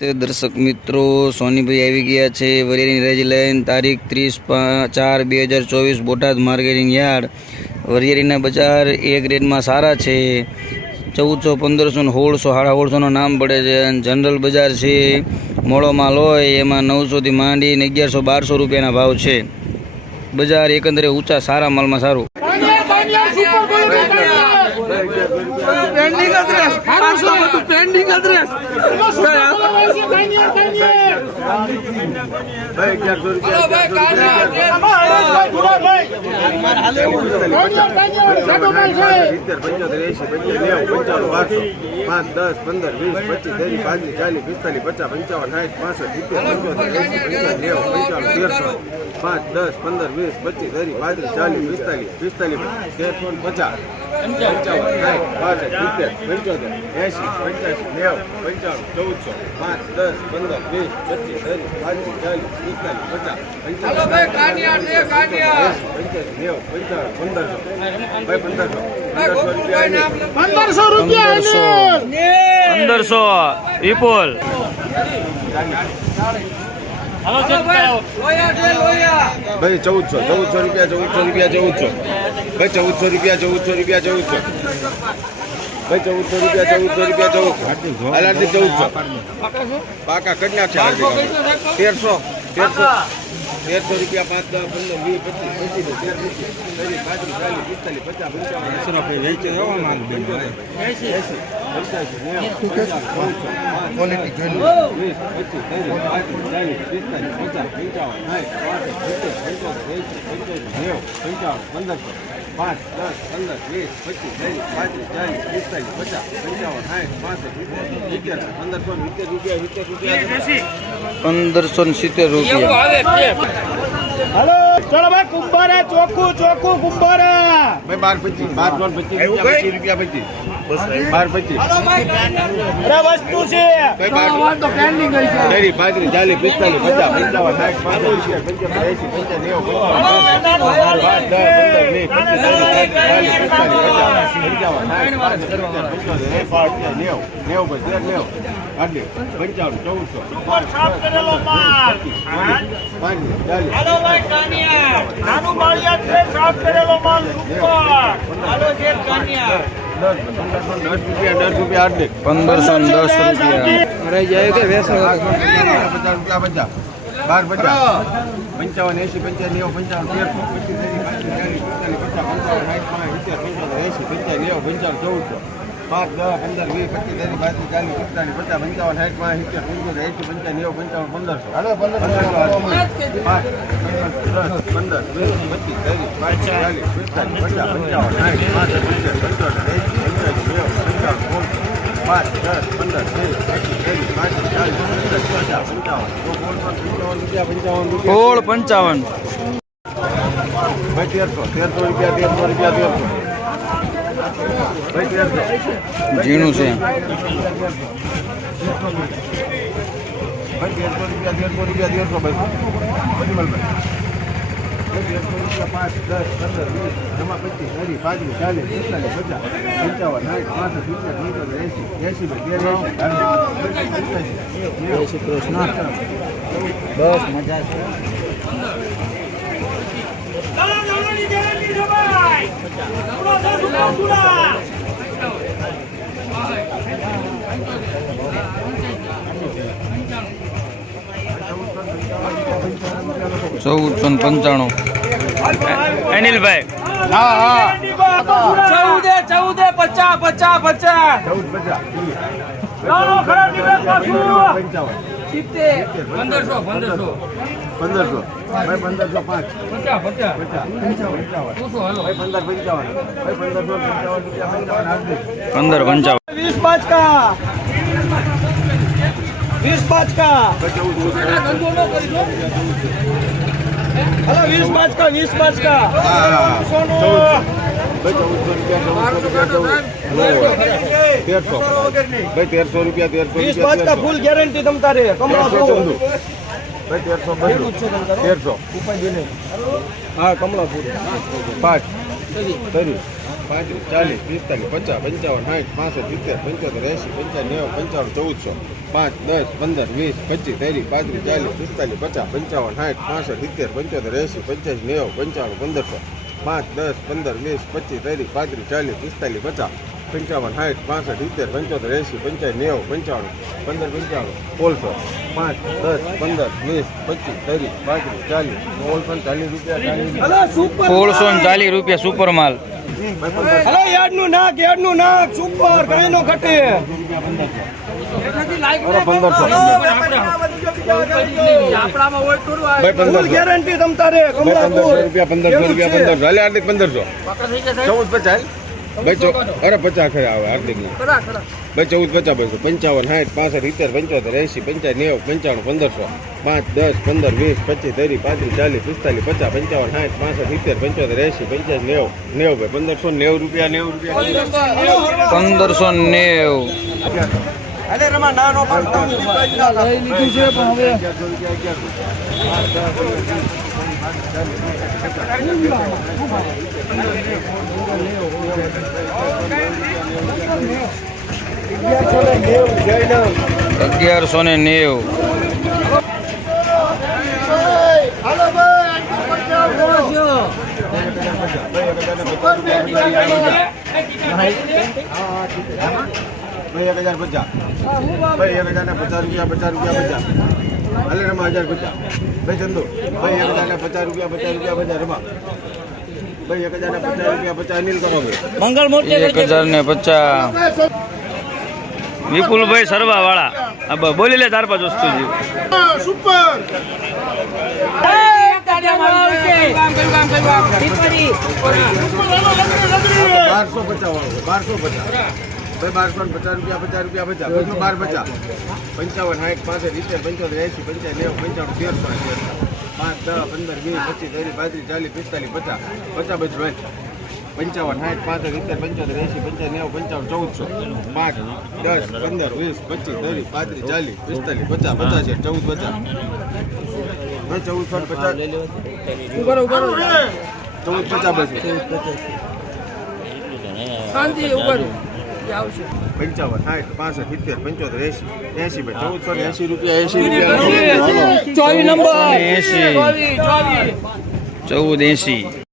તે દર્શક મિત્રો સોનીભાઈ આવી ગયા છે વરિયાળી રેજ લઈને તારીખ ત્રીસ ચાર બે હજાર ચોવીસ બોટાદ માર્કેટિંગ યાર્ડ વરિયાળીના બજાર એ ગ્રેડમાં સારા છે ચૌદસો પંદરસો ને સોળસો સાડા સોળસોનું નામ પડે છે અને જનરલ બજાર છે મોળો માલ હોય એમાં નવસોથી માંડીને અગિયારસો બારસો રૂપિયાના ભાવ છે બજાર એકંદરે ઊંચા સારા માલમાં સારું પેન્ડિંગ એડ્રેસ પાંચસો બધું પેન્ડિંગ એડ્રેસ પાંચ દસ પંદર વીસ પચીસ ત્રીસ પાંત્રીસ ચાલીસ પિસ્તાલીસ પચાસ પંચાવન સાઠ પાસઠ સિત્તેર પંચોતેર એંસી નેવું પાંચ દસ પંદર વીસ પચીસ ત્રીસ પાંત્રીસ ચાલીસ પિસ્તાલીસ પિસ્તાલીસ પચાસ પંચાવન સાઠ પાસઠ સિત્તેર પંચોતેર એંસી પંચ્યાસી નેવું પાંચ દસ પંદર વીસ પાંત્રીસ ચાલીસ પિસ્તાલીસ પચાસ નેવું પંચાવન પંદરસો ભાઈ પંદરસો પંદરસો. રૂપિયા પંદરસો. વિપુલ. ભાઈ, ચૌદસો ચૌદસો રૂપિયા ચૌદસો રૂપિયા, ચૌદસો. ભાઈ, ચૌદસો રૂપિયા ચૌદસો રૂપિયા, ચૌદસો. ભાઈ, ચૌદસો રૂપિયા ચૌદસો રૂપિયા, ચૌદસો. હાલાથી ચૌદસો. પાકા કરી નાખ્યા તેરસો તેરસો. તેરસો રૂપિયા પાંચ દસ પંદર વીસ પચીસ પચીસ તેર પચીસ ત્રીસ પાંત્રીસ ચાલીસ પિસ્તાલીસ પચાસ પંચાવન એંસી એંસી પંચ્યાસી નેવું પંચાવન વીસ પચીસ ત્રીસ પાંત્રીસ ચાલીસ પિસ્તાલીસ પચાસ એંસી પંચાવન પંદરસો પાંચ દસ પંદર વીસ પચીસ ત્રીસ પાંત્રીસ ચાલીસ પિસ્તાલીસ પચાસ પંચાવન સાઠ પાસઠ સિત્તેર પંદરસો સિત્તેર રૂપિયા સિત્તેર રૂપિયા. પંદરસો સિત્તેર રૂપિયા. હલો. ચલો ભાઈ કુંભારા ચોખ્ખું ચોખ્ખું કુંભારા ભાઈ બાર પચીસ બાર ત્રણ પચીસ રૂપિયા પચીસ રૂપિયા પચીસ બાર પચીસ અરે વસ્તુ છે પાંત્રીસ ચાલીસ પિસ્તાલીસ પચાસ પંચાવન સાઠ પંચાવન એંસી પંચાવન નેવું પંચાવન પાંચ દસ પંદર વીસ પચીસ ત્રીસ ચાલીસ પિસ્તાલીસ પચાસ પંચાવન સાઠ પાંચ પંચાવન પંચોતેર એંસી પંચાવન નેવું. નેવું તેર નેવું. આટલી પંચાવન ચૌદસો. સાફ કરેલો માલ પાંત્રીસ ચાલીસ. હાલો ભાઈ કાનિયા. નાનું બાળિયા છે સાફ કરેલો માલ ઉપર હાલો છે કાનિયા. દસ પંદરસો દસ રૂપિયા દસ રૂપિયા આટલી પંદરસો ને દસ રૂપિયા. રહી જાય કે વેસો પચાસ રૂપિયા પચાસ. બાર પચાસ. પંચાવન એંસી પંચાવન નેવું પંચાવન તેરસો પચીસ પચાસ પંચાવન સાઠ પાંચ સિત્તેર પંચોતેર એંસી પંચાવન નેવું પંચાવન ચૌદસો પાંચ દસ પંદર વીસ પચીસ ત્રીસ પાંત્રીસ ચાલીસ પિસ્તાલીસ પચાસ પંચાવન સાઠ પાંચ સિત્તેર પંચોતેર એંસી પંચાવન નેવું પંચાવન પંદરસો હાલો પંદરસો પાંચ દસ પંદર વીસ પચીસ ચાલીસ પિસ્તાલીસ પચાસ પંચાવન સાઠ પાંસઠ સિત્તેર પંચોતેર એંસી પંચાવન નેવું પંચાવન પાંચ દસ પંદર પંચાવન પંચાવન પંચાવન. સોળ પંચાવન. ભાઈ તેરસો તેરસો રૂપિયા તેરસો રૂપિયા તેરસો ઝીણું છે ભાઈ તેરસો રૂપિયા તેરસો રૂપિયા તેરસો ભાઈ અજમલભાઈ રૂપિયા પાંચ દસ પંદર વીસ જમા પચીસ ત્રીસ પાંત્રીસ ચાલીસ પિસ્તાલીસ પચાસ પંચાવન સાઠ પાસઠ સિત્તેર પંચોતેર એસી એંસી ભાઈ તેર એંસી કૃષ્ણ બસ મજા છે ચૌદસો ને પંચાણું. અનિલભાઈ. ચૌદે ચૌદે પચાસ પચાસ પચાસ. પંચાવન. પંદરસો પંદરસો પંદરસો. ભાઈ પંદરસો પાંચ. પચાસ પચાસ. પચાસ. પંચાવન ભાઈ પંદર પંચાવન. ભાઈ પંદરસો પંચાવન રૂપિયા પંચાવન આપી પંદર પંચાવન. વીસ પાંચ કા વીસ પાંચ કા હલો વીસ પાંચ કા વીસ પાંચ કા સોનું. ભાઈ ચૌદસો રૂપિયા ચૌદસો રૂપિયા તેરસો. ભાઈ તેરસો રૂપિયા તેરસો વીસ રૂપિયા પાંચ કા તેરસો. ફૂલ ગેરંટી તમ તારે. કમળા તેરસો જોવો. ચૌદ. ભાઈ, તેરસો બસો તેરસો. હા, કમલાપુર. પાંચ. ચાલીસ, પિસ્તાલીસ, પચાસ, પંચાવન, સાઠ, પાસઠ, સિત્તેર, પંચોતેર એંસી પંચાવન, નેવું, પંચાવન, ચૌદસો. પાંચ, દસ, પંદર, વીસ, પચીસ ત્રીસ પાંત્રીસ, ચાલીસ, પિસ્તાલીસ, પચાસ, પંચાવન, સાઠ, પાસઠ, સિત્તેર, પંચોતેર એંસી પંચ્યાસી, નેવું પંચાવન પંદરસો. પાંચ, દસ, પંદર, વીસ, પચીસ ત્રીસ પાંત્રીસ, ચાલીસ, પિસ્તાલીસ, પચાસ. પંચાવન સાઠ પાસઠ સિત્તેર પંચોતેર એંસી પંચાવન નેવું પંચાવન પંદર પંચાવન સોળસો પાંચ દસ પંદર વીસ પચીસ ત્રીસ પાંત્રીસ ચાલીસ સોળસો ચાલીસ રૂપિયા ઓળસો ચાલીસ રૂપિયા સુપર માલ. હલો યાર્ડનું નાક યાર્ડનું નાક સુપર કઈ ઘટે. પંદરસો. ગેરંટી તમ તારે ભાઈ રૂપિયા પંદરસો રૂપિયા પંદરસો. ચૌદ પચાસ. ભાઈ ચૌ અરે પચાસ ખરા આવે હાર્દિક ભાઈ ચૌદ પચાસ બસો પંચાવન સાઠ પાસઠ સિત્તેર પંચોતેર એંસી પંચાવન નેવું પંચાણું પંદરસો પાંચ દસ પંદર વીસ પચીસ ત્રીસ પાંત્રીસ ચાલીસ પિસ્તાલીસ પચાસ પંચાવન સાઠ પાસઠ સિત્તેર પંચોતેર એસી પંચાસ નેવું નેવું ભાઈ પંદરસો નેવું રૂપિયા નેવું રૂપિયા. પંદરસો નેવું. અરે રમા નાનો લઈ લીધું છે પણ હવે અગિયારસો ને નેવું. ભાઈ એક હજાર પચાસ ભાઈ એક હજાર ને પચાસ રૂપિયા પચાસ રૂપિયા પચાસ હાલે રમા હજાર પચાસ ભાઈ ચંદુ ભાઈ એક હજાર ને પચાસ રૂપિયા પચાસ રૂપિયા પચાસ રમા ભાઈ એક હજાર ને પચાસ રૂપિયા પચાસ અનિલ કરો મંગળ એક હજાર ને પચાસ વિપુલભાઈ સરવા વાળા બોલી લે તાર પાંચ વસ્તુ જી બારસો પચાસ વાળો બારસો પચાસ ભાઈ બારસો ને પચાસ રૂપિયા પચાસ રૂપિયા પચાસ. બધું બાર બચા પંચાવન સાઠ પાસે રીતે પંચોતેર એસી પંચાવન નેવું પંચાવન તેરસો પાંચ દસ પંદર વીસ પચીસ ત્રીસ પાંત્રીસ ચાલીસ પિસ્તાલીસ પચાસ. પચાસ બચું ભાઈ પંચાવન સાઠ પાસઠ સિત્તેર પંચોતેર એસી પંચાવન નેવું પંચાવન ચૌદસો. પાંચ દસ પંદર વીસ પચીસ ત્રીસ પાંત્રીસ ચાલીસ પિસ્તાલીસ પચાસ પચાસ ચૌદ પચાસ. ચૌદસો પચાસ. ચૌદ પચાસ બચું પંચાવન સાઠ પાસઠ સિત્તેર પંચોતેર એસી એસી ભાઈ ચૌદસો ને એસી રૂપિયા એસી રૂપિયા ચોવીસ નંબર એસી ચૌદ એસી